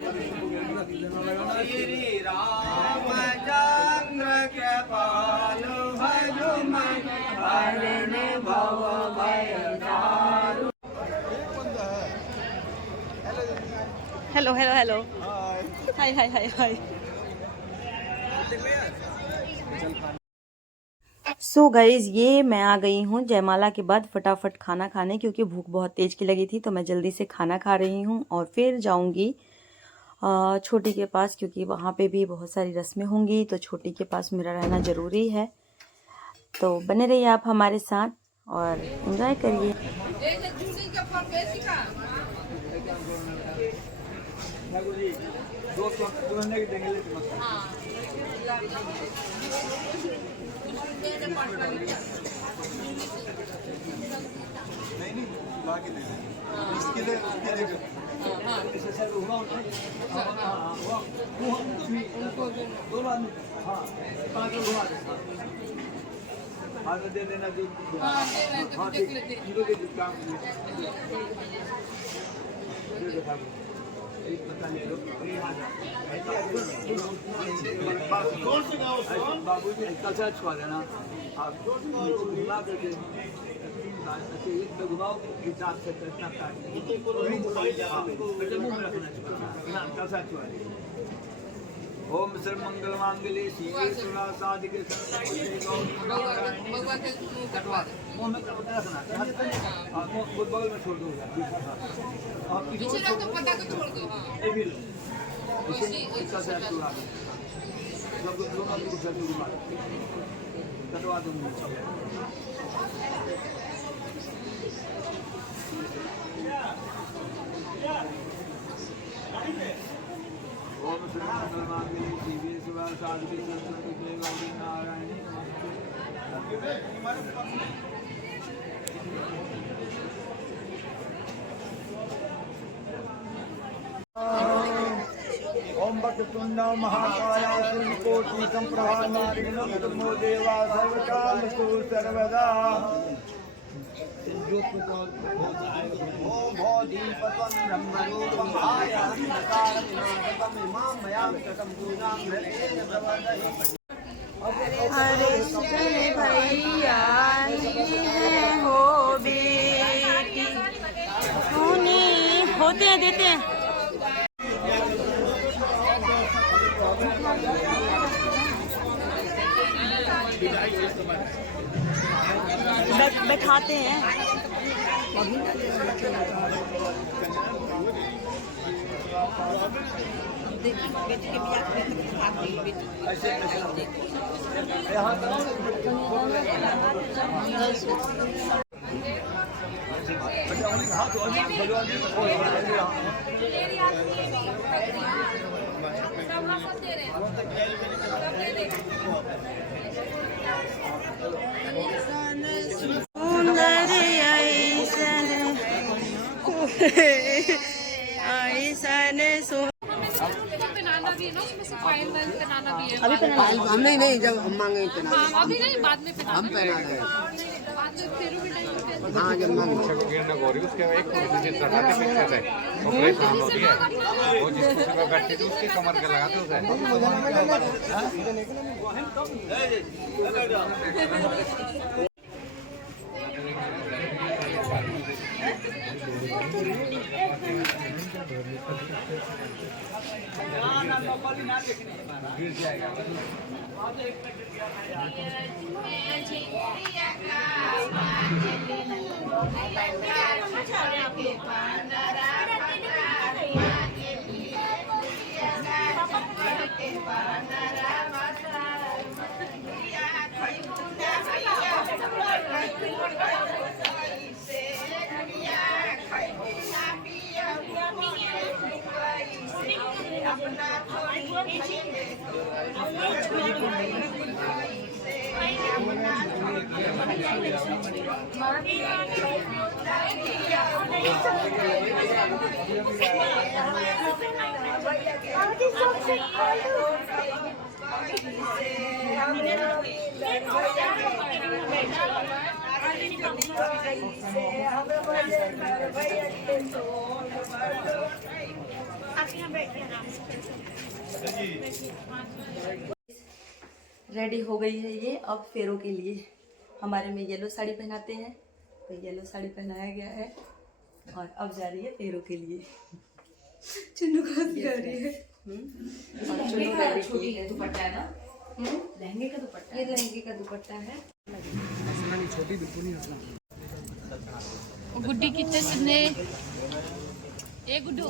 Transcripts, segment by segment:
श्री रामचंद्र कृपालु हनुमान हरण भव भय दारु। हेलो हेलो हेलो, हाय हाय हाय हाय। सो गाइज, ये मैं आ गई हूँ जयमाला के बाद फटाफट खाना खाने, क्योंकि भूख बहुत तेज़ की लगी थी। तो मैं जल्दी से खाना खा रही हूँ और फिर जाऊँगी छोटी के पास, क्योंकि वहाँ पे भी बहुत सारी रस्में होंगी। तो छोटी के पास मेरा रहना ज़रूरी है। तो बने रहिए आप हमारे साथ और एंजॉय करिए। दे देना जो एक पता ले लो। बाबू जी कल छुआ देना आप घुमा करके घुमाओ हिसाब से ओम सर्व मंगल मांगल्ये शिवे सर्वासाधिके बगल में छोड़ दो, पीछे रख दो, पता को छोड़ दो। कटवा दूंगा। ओम श्री मंगलमांगल्ये शिवे सर्वासाधिके शरण्ये गौरी नारायणी ओम वक्रतुंड महाकाय सूर्यकोटि समप्रभा निर्विघ्नं नमो देवा सर्वकामस्तु सर्वदा। ओम भोधिपतं ब्रह्मरूपं अरे सुन भैया है हो बेटी, होते हैं देते हैं। बैठाते हैं। अभी पहना हम नहीं जब हम मांगे पहना, अभी नहीं, बाद में पहना, हम पहना रहे। हाँ जब मांगे उसके एक चढ़ाते पीछे से ऑपरेशन हो गया, वो जिसको गट्टी थी उसकी कमर के लगाते उसे। गिर जाएगा। रेडी हो गई है ये अब फेरों के लिए। हमारे में येलो साड़ी पहनाते हैं तो येलो साड़ी पहनाया गया है और अब जा रही है फेरों के लिए। चुन्नू को जा रही है। और चुन्नू रेडी छोटी है, दुपट्टा है ना, लहंगे का दुपट्टा, ये लहंगे का दुपट्टा है। छोटी बिल्कुल नहीं हंसना। गुड्डी कितने सुनने ए गुड्डू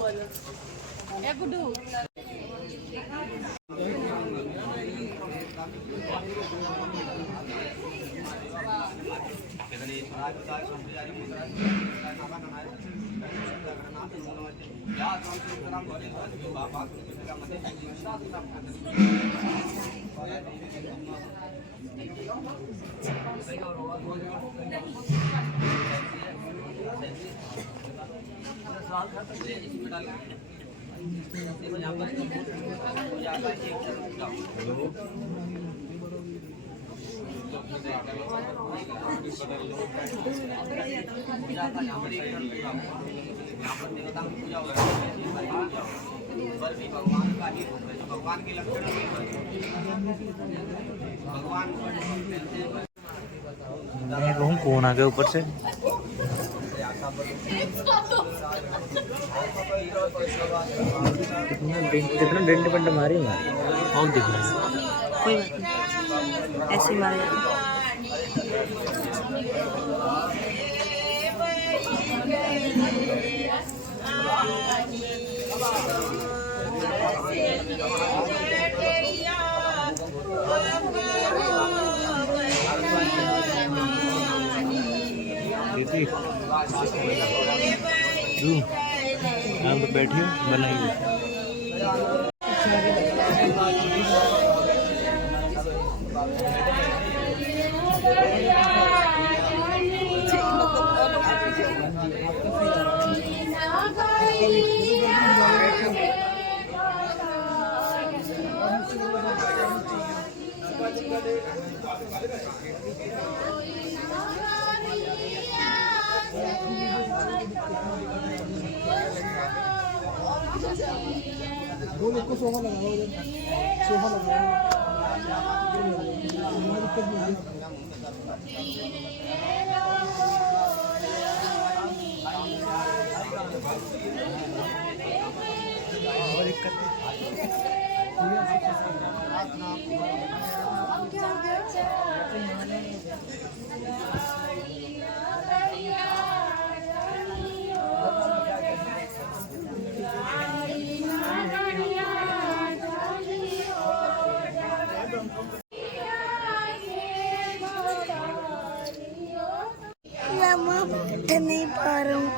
भगवान के लक्षण भगवान मैं कहूँ कौन आ गया ऊपर से। कितना डेंट पेंट मारी और दिख रहा है। कोई बात नहीं, ऐसे ही मारा जाता है। यहाँ पे बैठी हूँ बनाइए। दो लोग को सोफा लगाओ, सोफा लगाओ। नहीं पा रहा हूँ।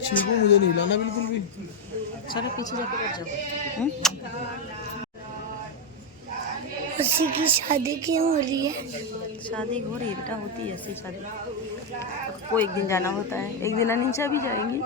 चीकू मुझे नहीं लाना बिल्कुल भी। चलो पीछे जाके बैठ जाओ। उसी की शादी क्यों हो रही है? शादी हो रही है बेटा, होती है ऐसी शादी को। एक दिन जाना होता है, एक दिन अनिंचा भी जाएंगी।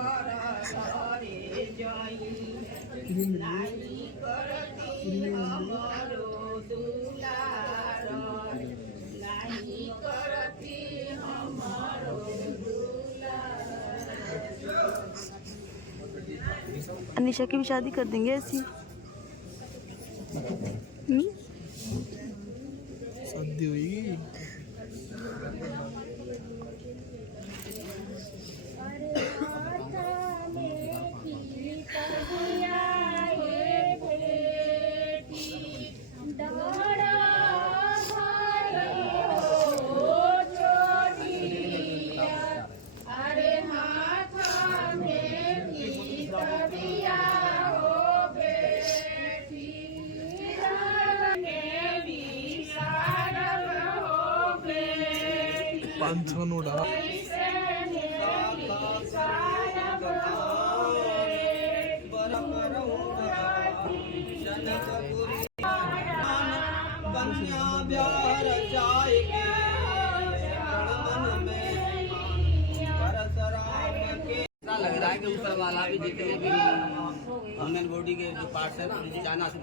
अनिशा की भी शादी कर देंगे ऐसी। शादी हुई। लग रहा है कि ऊपर वाला भी जितने भी ह्यूमन बॉडी के जो पार्ट्स है जाना से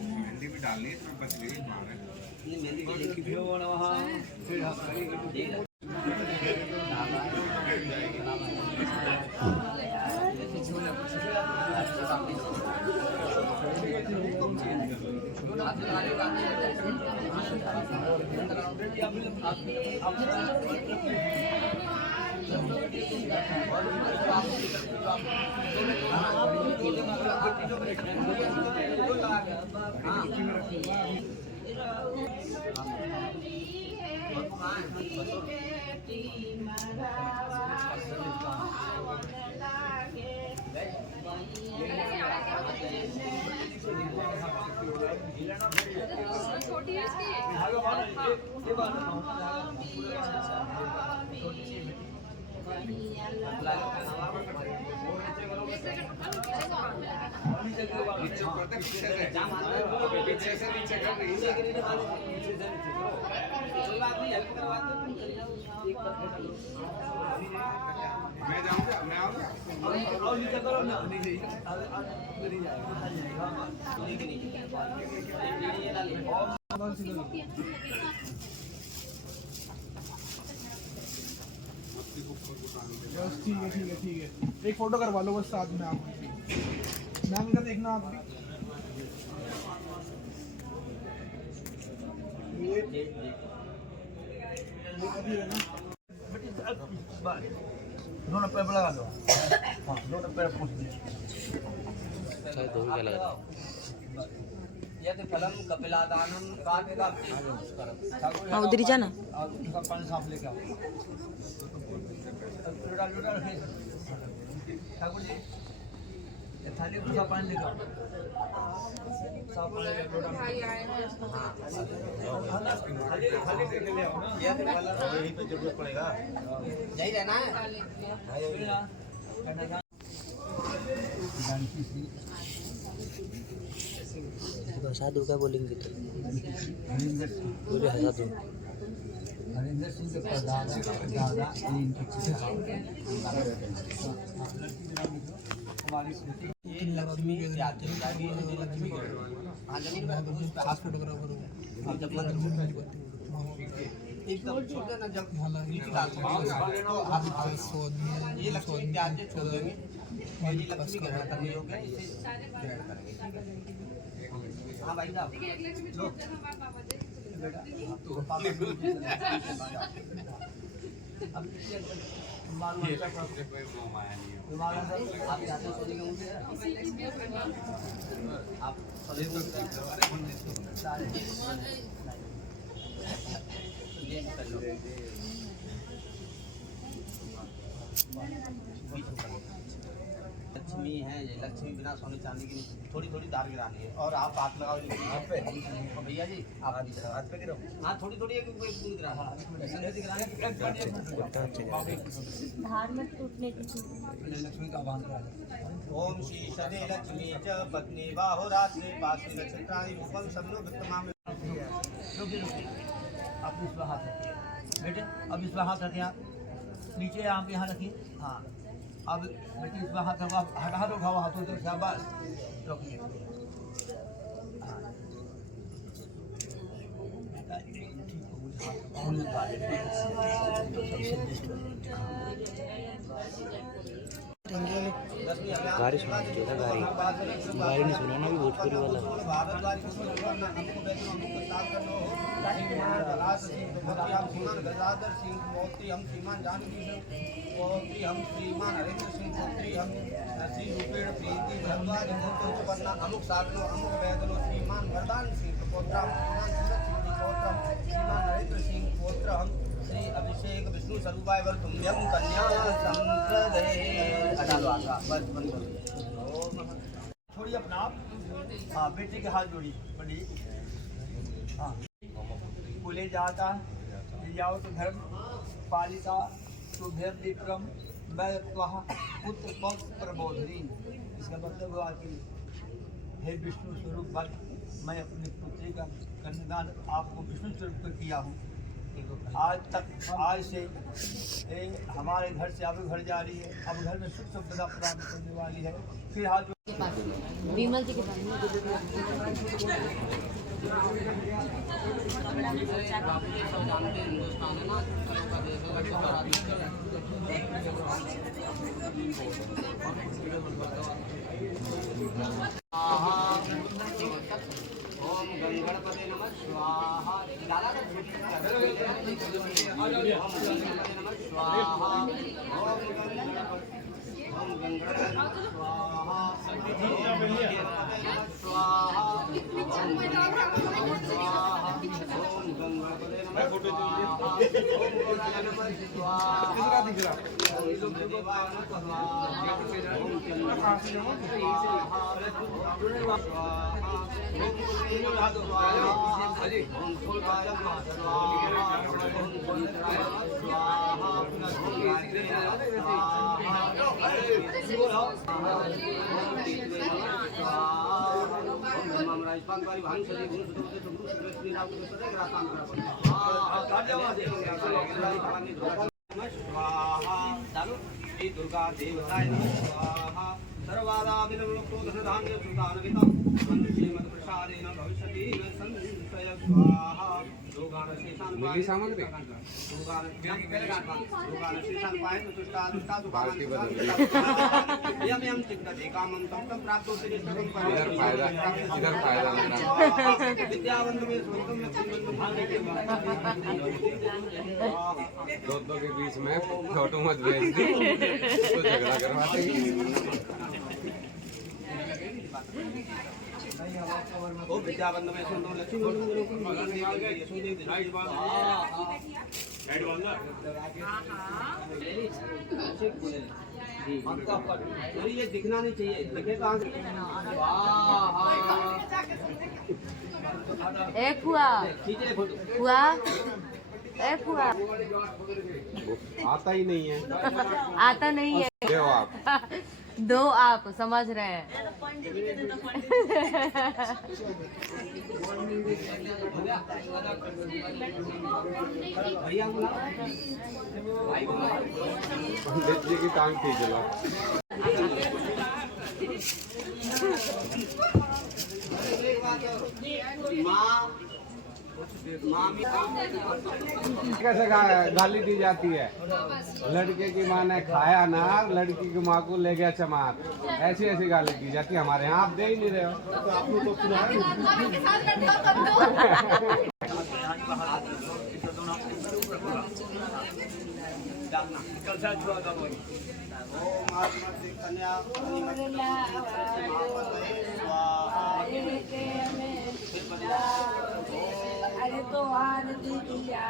मेहंदी भी डालनी है, इसमें बच गई मार पीछे से नीचे कर रही मैं जाऊंगा, मैं आऊंगा। ठीक है ठीक है ठीक है, एक फोटो करवा लो बस साथ में आप। मैम इधर देखना आप भी। दोनों पैर लगा दो। हाँ दोनों पैर पूछ दो। यदि फलम कपिलादानम काटे का हाँ उधर ही जाना। उसका पानी साफ लेके आओ। लोटा रखे ठाकुर जी, ये थाली में साफ पानी लेके आओ। साफ पानी लोटा में। थाली लेके ले आओ ना। यदि फलम यहीं पे जरूरत पड़ेगा। यही रहना है। हंसा दो क्या बोलेंगे तो बोले हंसा दो। हरिंदर सिंह के दादा इनकी लक्ष्मी जाती है लक्ष्मी फोटोग्राफर एकदम छोटे ना जब ये लक्ष्मी त्याग छोड़ देंगे और ये लक्ष्मी के घर करने योग्य है, इसे ऐड करेंगे। हाँ भाई साहब लो बेटा अब मालूम है आप जाते चलेंगे उनसे आप लक्ष्मी है, ये लक्ष्मी बिना सोने चांदी की थोड़ी थोड़ी दार गिरानी है और आप हाथ लगाओ भैया जी, आप हाथ पे गिरो। हाँ थोड़ी थोड़ी एक लक्ष्मी का आह्वान करा। ओम श्री सदे लक्ष्मी च पत्नी बाहुरात्रि पासी नक्षत्राणि रूपम सबनो वित्तमाम। अब इस पर हाथ रखिए बेटे, अब इस पर हाथ रखिए आप नीचे आप यहाँ रखिए। हाँ अब बेटे इस पर हाथ रखो, हटा दो उठाओ हाथों से, शाबाश रखिए। गाड़ी सुना दीजिए था। गाड़ी नहीं सुना ना भी भोजपुरी वाला। हम श्रीमान जानकी पौत्री हम श्रीमान हरेंद्र सिंह पुत्री हम श्री रूपेण प्रीति भरद्वाज पन्ना अमुक सागरो अमुक वैदलो श्रीमान वरदान सिंह पौत्र श्रीमान सूरज सिंह पौत्र श्रीमान नरेंद्र सिंह पौत्र हम श्री अभिषेक विष्णु स्वरूपाय वर्तुम्यम कन्या संप्रदये। हटा लो आशा बस बंद करो। छोड़िए अपना आप। हाँ बेटे के हाथ जोड़िए पंडित। हाँ बोले जाता जाओ तो धर्म पालिता शुभ्यम विक्रम मैं पुत्र पक्ष प्रबोधनी। इसका मतलब हुआ कि हे विष्णु स्वरूप बल, मैं अपनी पुत्री का कन्यादान आपको विष्णु स्वरूप पर किया हूँ। आज से हमारे घर से अब घर जा रही है। अब घर में सुख सुविधा प्राप्त करने वाली है। फिर हाथ विमल जी के पास ओम गंगणपते नमः स्वाहा ओम गंगणपते दुर्गा देवताय स्वाहा सर्वादाविनवक्रोधधान्य सुतान्वितं श्रीमद्प्रसादेन भविष्यति न संशय स्वाहा मिली सामग्री इधर फायदा दो के बीच में फोटो मत भेज दी तो झगड़ा करवाते ओ विद्याबंध में सुन दो लक्ष्मी ये दिखना नहीं चाहिए दिखे कहाँ से ए फुआ खींचे फोटो फुआ ए फुआ आता ही नहीं है आता नहीं है देव आप दो आप समझ रहे हैं भैया पंडित जी की टांग खींच लो कैसे गाली दी जाती है लड़के की माँ ने खाया नार लड़की की माँ को ले गया चमार ऐसी ऐसी गाली दी जाती है हमारे यहाँ आप दे ही नहीं रहे हो अरे तो आरती किया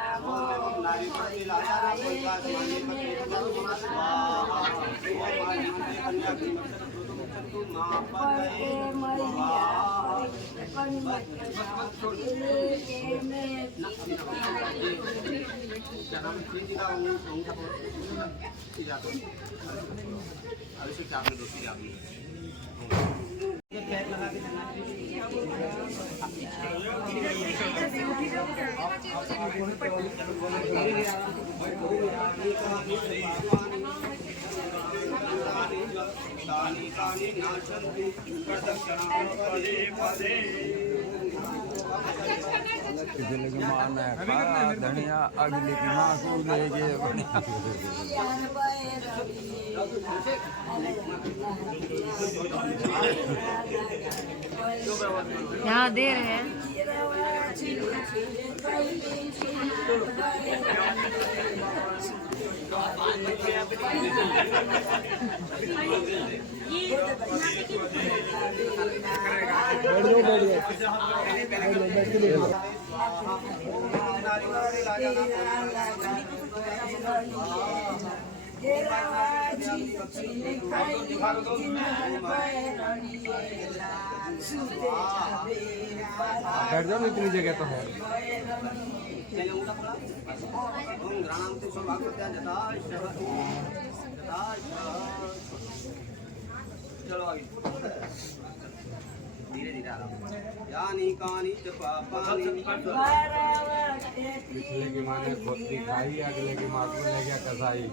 धनिया अगले की माँ को ले गए यहाँ दे रहे हैं बैठ जाओ इतनी जगह तो है चलो आगे धीरे धीरे आराम यानी कानी च पापानि पिछले की माँ ने खोपड़ी खाई, अगले की माँ को ले गया कसाई।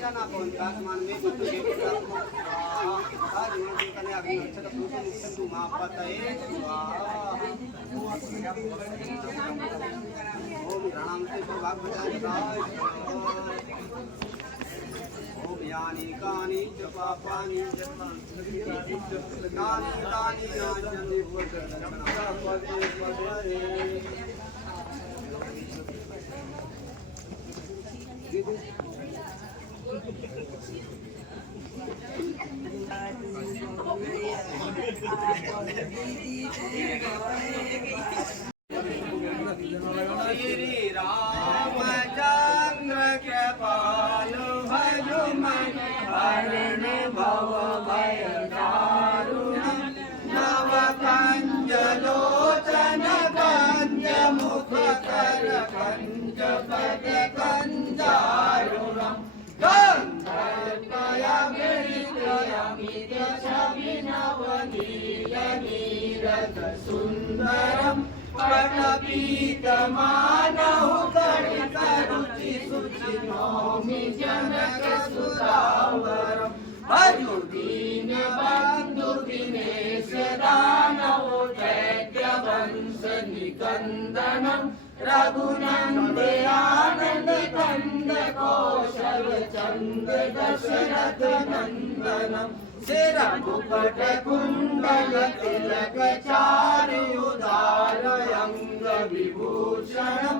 जाना कौन आसमान में ओम प्रणाम से भाग ओम यानी कानी च पापानि तानि तानि नाशन्ति पदे श्री रामचंद्र कृपालु भजुमन हरण भव भय दारुणं नव कंज लोचन कंज मुख कर कंज पद कंजारुणं गंधर्वया विरितयमित छविनवनील नीरद सुंदरं पटपीतमानहु करुचि सुचि नौमि जनक सुदावरं भजु दीन बंधु दिनेश दानव दैत्य वंश निकंदनं रघुनंदे आनंद कंद कौशल चंद दशरथ नंदनम सिर मुकुट कुंडल तिलक चारु उदार अंग विभूषणम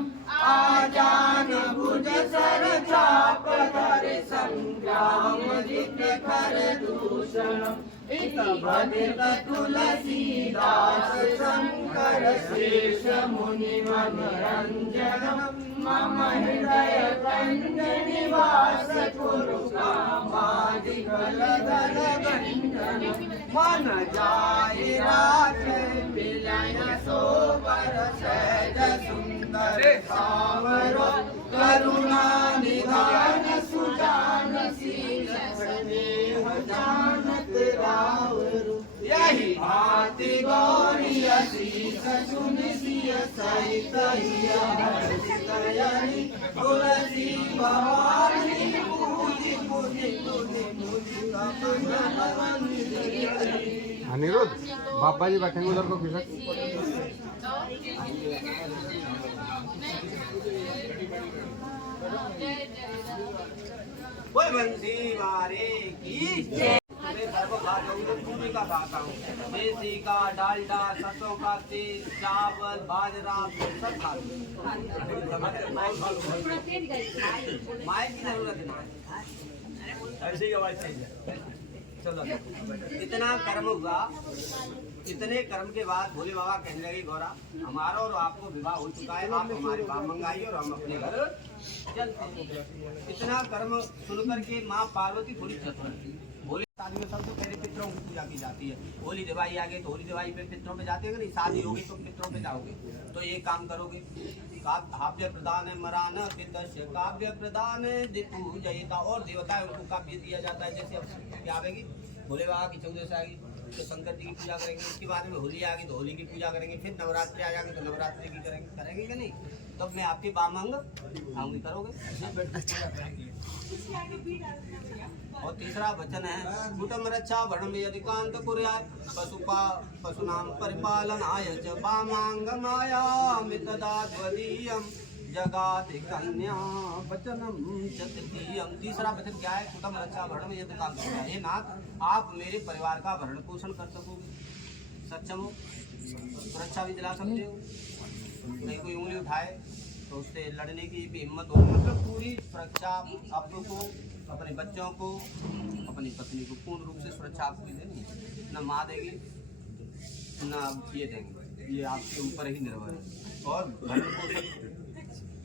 आजान भुज सर चाप धर संग्राम जित कर दूषणम इत भजत तुलसीदास शंकर शेष मुनि मनरंजनम मम हृदय कंज निवास कुरु कामादिकल दल गंजनम मन जाय राज मिलन सोबर सहज सुंदर सावरो करुणा निधान सुजान शील स्नेह जानत रावरु यही भांति गौरी असीस सुनि सिय सहित हिय हर्षितयनि तुलसी भवानी पूजि पूजि पूजि पूजि अनिरुद्ध बाबा जी बैठेंगे उधर को खिसक। कोई बंसी मारे की मैं सर्वभागवत का गाता हूँ। देसी का डालडा सरसों का तेल चावल बाजरा सब खाते माए की जरूरत है ऐसे ही आवाज चाहिए। चलो इतना कर्म हुआ। इतने कर्म के बाद भोले बाबा कहने लगे गौरा हमारा और आपको विवाह हो चुका है, आप हमारे बाप मंगाइए और हम अपने घर चलते हैं। इतना कर्म सुनकर के माँ पार्वती थोड़ी चतुर थी। भोले शादी में सबसे पहले पितरों की पूजा की जाती है। होली दिवाली आ गई तो होली दिवाली पे पितरों पे जाते हैं नहीं, शादी होगी तो पितरों पे जाओगे तो ये काम करोगे। काव्य प्रदान मरान पितस्य काव्य प्रदान पूजयिता और देवता उनको काव्य दिया जाता है। जैसे क्या आवेगी भोले बाबा की 14 आ गई तो शंकर जी की पूजा करेंगे, उसके बाद में होली आ गई तो होली की पूजा करेंगे, फिर नवरात्रि आ जाएंगे तो नवरात्रि की करेंगे कि नहीं। तब मैं आपके बामंग आऊंगी करोगे। और तीसरा वचन है कुटुंब रक्षा वर्णम यदिकांत कुर्यात् पशुनाम परिपालनाय च वामांगमाया मितदाद्वदीयं जगाति कन्या वचनम च तृतीयं। तीसरा वचन क्या है कुटुंब रक्षा वर्णम यदिकांत कुर्यात्। हे नाथ आप मेरे परिवार का भरण पोषण कर सकोगे, सक्षम हो, सुरक्षा भी दिला सकते हो, नहीं कोई उंगली उठाए तो उससे लड़ने की भी हिम्मत हो। मतलब पूरी सुरक्षा आपको अपने बच्चों को अपनी पत्नी को पूर्ण रूप से सुरक्षा आपको देनी है। न माँ देगी न ये देंगे, ये आपके ऊपर ही निर्भर है। और भरण पोषण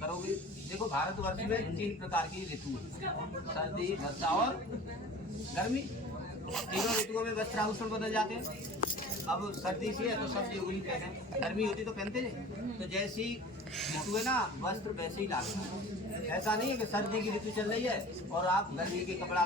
करोगे देखो भारतवर्ष में 3 प्रकार की ऋतु है, सर्दी, वर्षा और गर्मी। तीनों ऋतुओं में वस्त्र आभूषण बदल जाते हैं। अब सर्दी सी है तो सब जोगुनी पहने, गर्मी होती तो पहनते नहीं। तो जैसी ऋतु है ना, वस्त्र वैसे ही डालते हैं। ऐसा नहीं है कि सर्दी की ऋतु चल रही है और आप गर्मी के कपड़ा